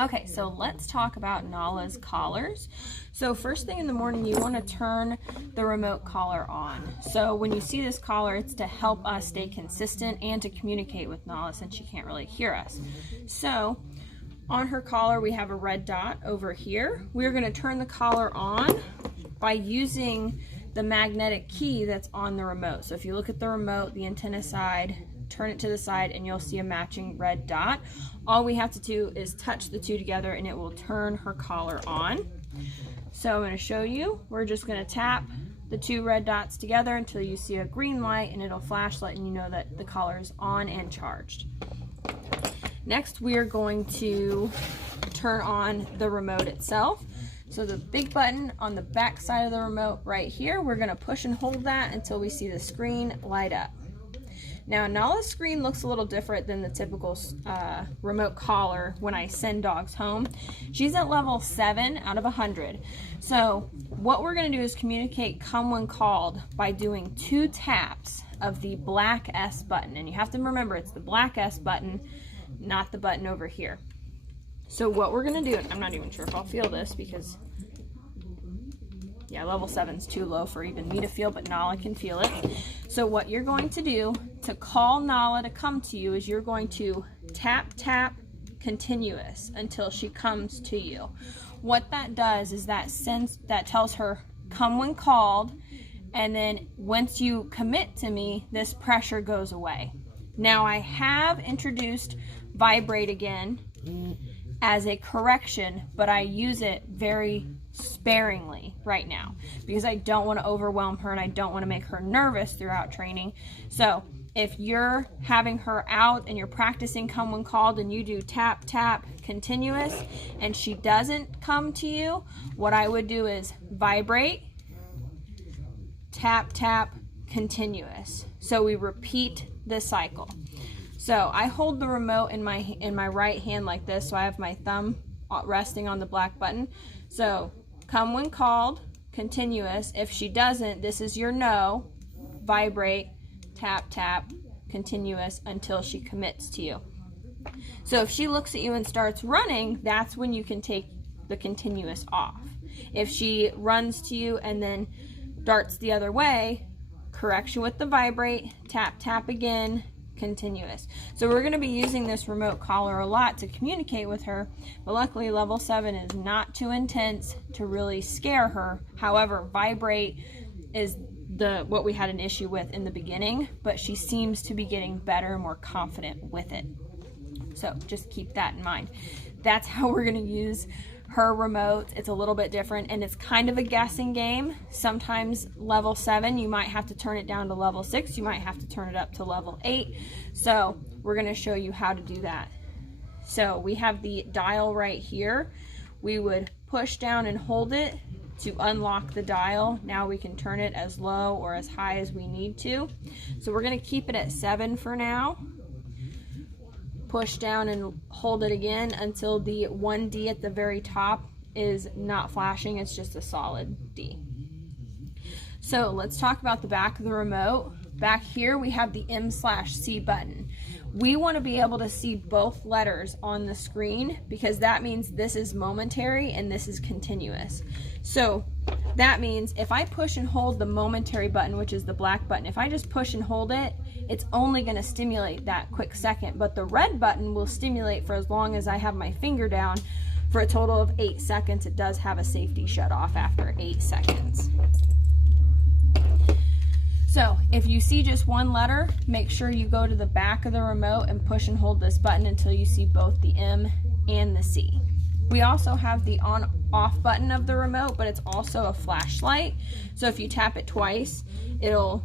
Okay, so let's talk about Nala's collars. So first thing in the morning, you want to turn the remote collar on. So when you see this collar, it's to help us stay consistent and to communicate with Nala since she can't really hear us. So on her collar, we have a red dot over here. We're going to turn the collar on by using the magnetic key that's on the remote. So if you look at the remote, the antenna side, turn it to the side and you'll see a matching red dot. All we have to do is touch the two together and it will turn her collar on. So I'm going to show you. We're just going to tap the two red dots together until you see a green light and it'll flash letting you know that the collar is on and charged. Next, we are going to turn on the remote itself. So the big button on the back side of the remote right here, we're going to push and hold that until we see the screen light up. Now, Nala's screen looks a little different than the typical remote collar when I send dogs home. She's at level 7 out of 100. So what we're going to do is communicate come when called by doing 2 taps of the black S button. And you have to remember it's the black S button, not the button over here. So what we're going to do, and I'm not even sure if I'll feel this because, yeah, level 7's too low for even me to feel, but Nala can feel it. So what you're going to do to call Nala to come to you is you're going to tap, tap, continuous until she comes to you. What that does is that tells her come when called, and then once you commit to me, this pressure goes away. Now I have introduced vibrate again as a correction, but I use it very sparingly right now because I don't want to overwhelm her and I don't want to make her nervous throughout training. So if you're having her out and you're practicing come when called and you do tap, tap, continuous, and she doesn't come to you, what I would do is vibrate, tap, tap, continuous. So we repeat this cycle. So I hold the remote in my right hand like this, so I have my thumb resting on the black button. So come when called, continuous. If she doesn't, this is your no, vibrate, tap, tap, continuous until she commits to you. So if she looks at you and starts running, that's when you can take the continuous off. If she runs to you and then darts the other way, correction with the vibrate, tap, tap again, continuous. So we're going to be using this remote collar a lot to communicate with her, but luckily level 7 is not too intense to really scare her. However, vibrate is what we had an issue with in the beginning, but she seems to be getting better and more confident with it. So just keep that in mind. That's how we're going to use her remote. It's a little bit different and it's kind of a guessing game. Sometimes level 7 you might have to turn it down to level 6, you might have to turn it up to level 8. So we're going to show you how to do that. So we have the dial right here. We would push down and hold it to unlock the dial. Now we can turn it as low or as high as we need to. So we're going to keep it at 7 for now. Push down and hold it again until the 1D at the very top is not flashing, it's just a solid D. So let's talk about the back of the remote. Back here we have the M/C button. We want to be able to see both letters on the screen because that means this is momentary and this is continuous. So that means if I push and hold the momentary button, which is the black button, if I just push and hold it, it's only going to stimulate that quick second, but the red button will stimulate for as long as I have my finger down for a total of 8 seconds. It does have a safety shut off after 8 seconds. So if you see just one letter, make sure you go to the back of the remote and push and hold this button until you see both the M and the C. We also have the on-off button of the remote, but it's also a flashlight. So if you tap it twice, it'll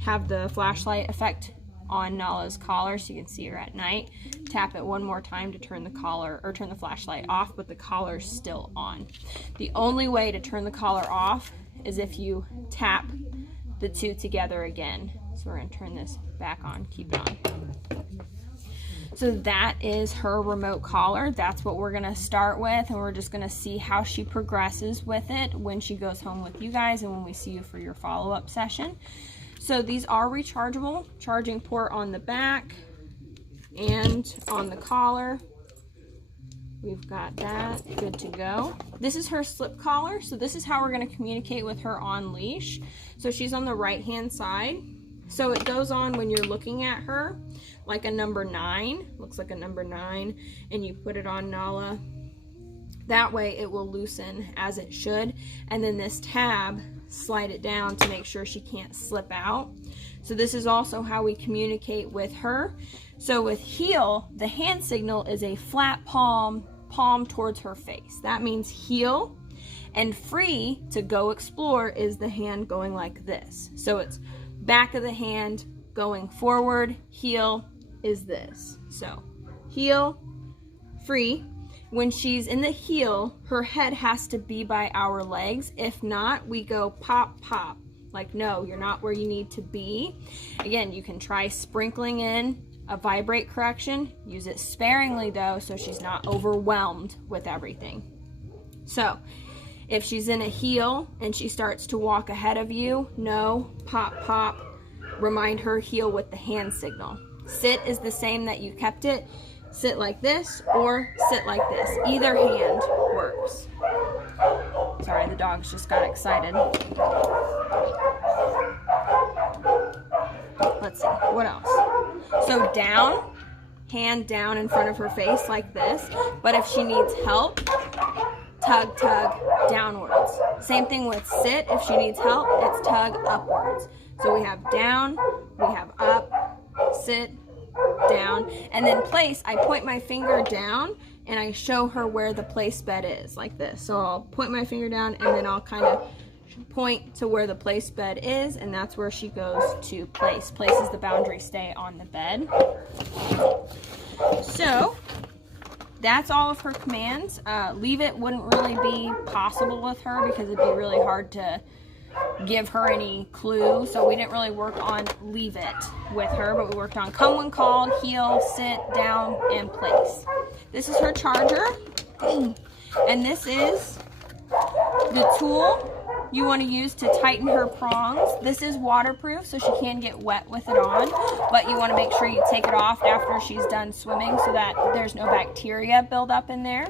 have the flashlight effect on Nala's collar so you can see her at night. Tap it one more time to turn the collar or turn the flashlight off, but the collar's still on. The only way to turn the collar off is if you tap the two together again. So we're going to turn this back on, keep it on. So that is her remote collar. That's what we're going to start with, and we're just going to see how she progresses with it when she goes home with you guys and when we see you for your follow-up session. So these are rechargeable, charging port on the back and on the collar. We've got that good to go. This is her slip collar. So this is how we're going to communicate with her on leash. So she's on the right hand side. So it goes on when you're looking at her like a number 9. Looks like a number 9. And you put it on Nala. That way it will loosen as it should. And then this tab, slide it down to make sure she can't slip out. So this is also how we communicate with her. So with heel, the hand signal is a flat palm towards her face. That means heel. And free, to go explore, is the hand going like this. So it's back of the hand going forward. Heel is this. So heel, free. When she's in the heel, her head has to be by our legs. If not, we go pop, pop. Like, no, you're not where you need to be. Again, you can try sprinkling in a vibrate correction. Use it sparingly though, so she's not overwhelmed with everything. So if she's in a heel and she starts to walk ahead of you, no, pop, pop. Remind her heel with the hand signal. Sit is the same that you kept it. Sit like this or sit like this. Either hand works. Sorry, the dogs just got excited. Let's see, what else? So down, hand down in front of her face like this. But if she needs help, tug, tug, downwards. Same thing with sit. If she needs help, it's tug upwards. So we have down, we have up, sit, down, and then place. I point my finger down and I show her where the place bed is, like this. So I'll point my finger down and then I'll kind of point to where the place bed is, and that's where she goes to place. Place is the boundary stay on the bed. So that's all of her commands. Leave it wouldn't really be possible with her because it'd be really hard to give her any clue. So we didn't really work on leave it with her, but we worked on come when called, heel, sit, down, and place. This is her charger, and this is the tool you want to use to tighten her prongs. This is waterproof, so she can get wet with it on, but you want to make sure you take it off after she's done swimming so that there's no bacteria build up in there.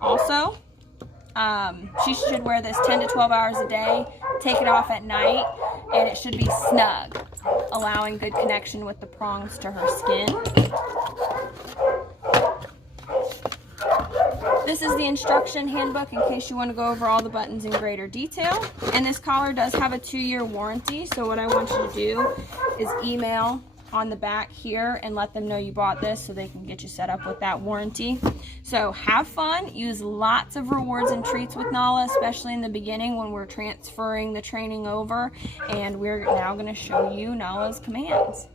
Also, she should wear this 10 to 12 hours a day, take it off at night, and it should be snug, allowing good connection with the prongs to her skin. This is the instruction handbook in case you want to go over all the buttons in greater detail. And this collar does have a 2-year warranty, so what I want you to do is email on the back here and let them know you bought this so they can get you set up with that warranty. So have fun, use lots of rewards and treats with Nala, especially in the beginning when we're transferring the training over, and we're now going to show you Nala's commands.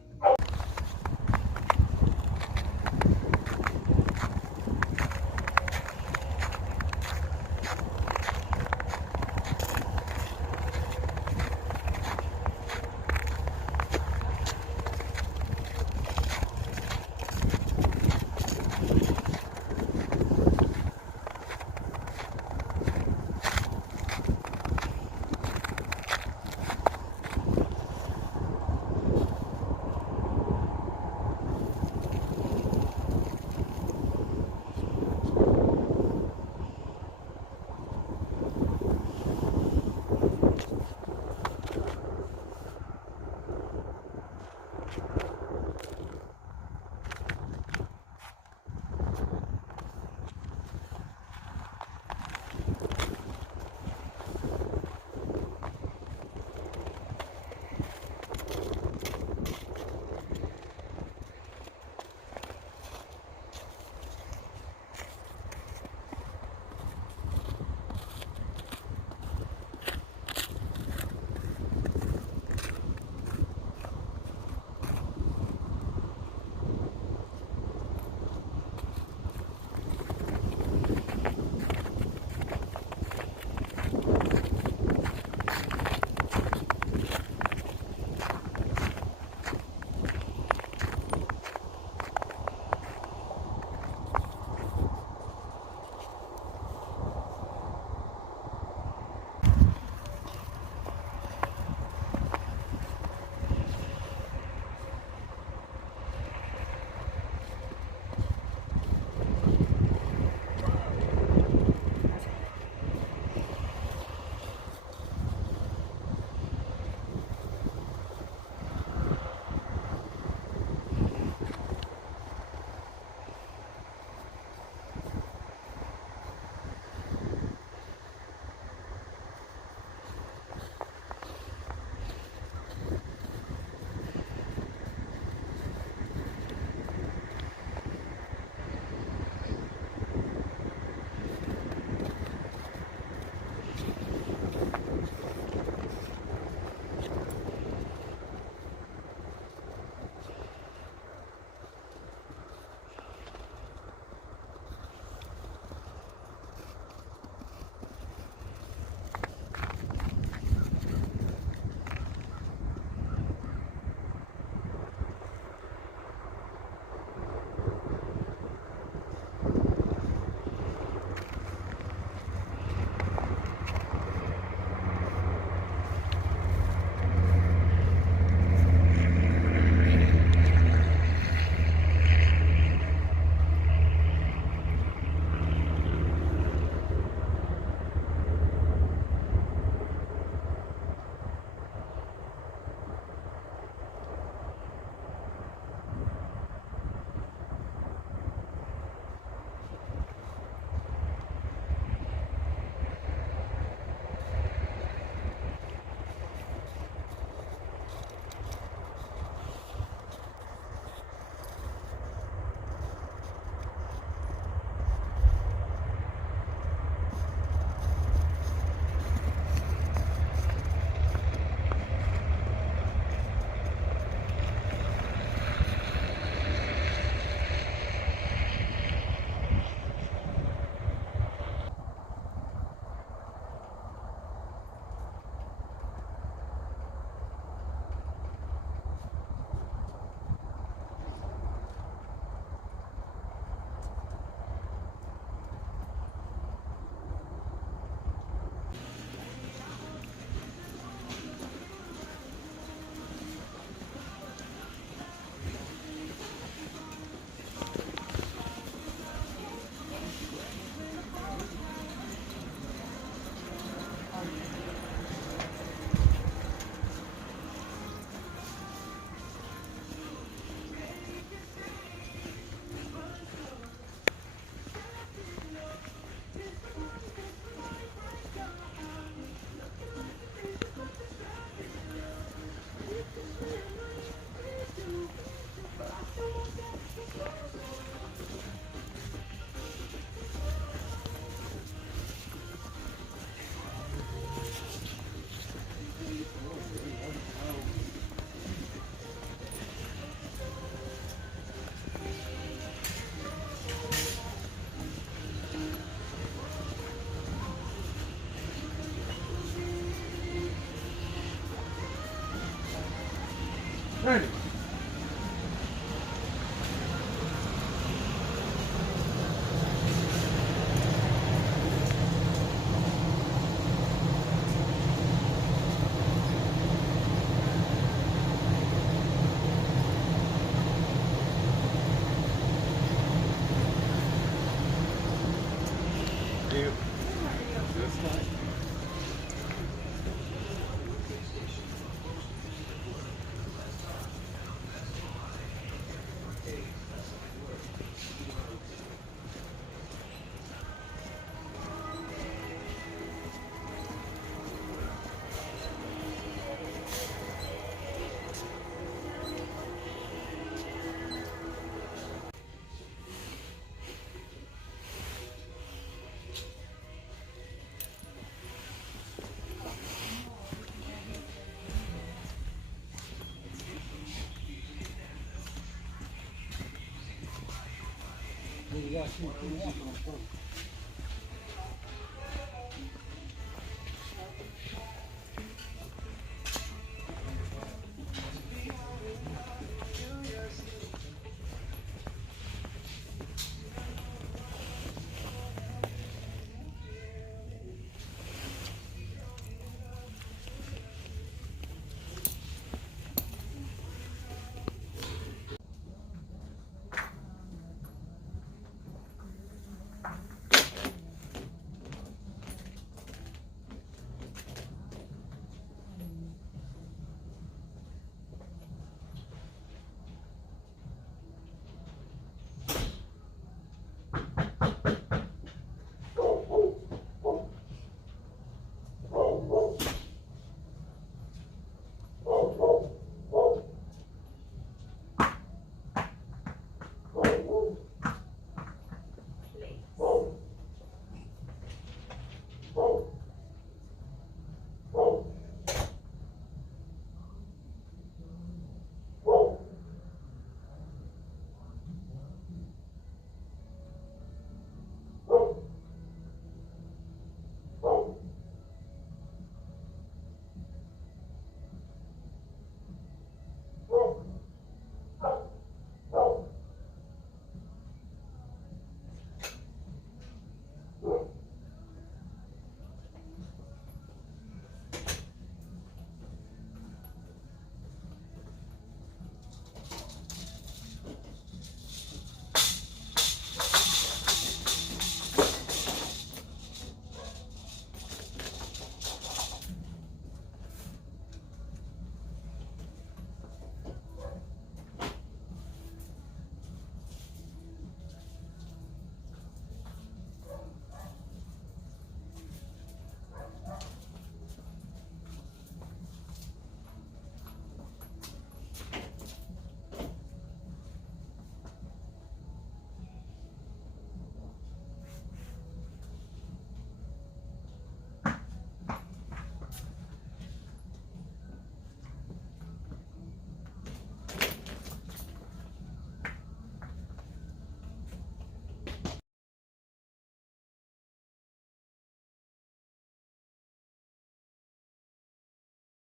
Yeah,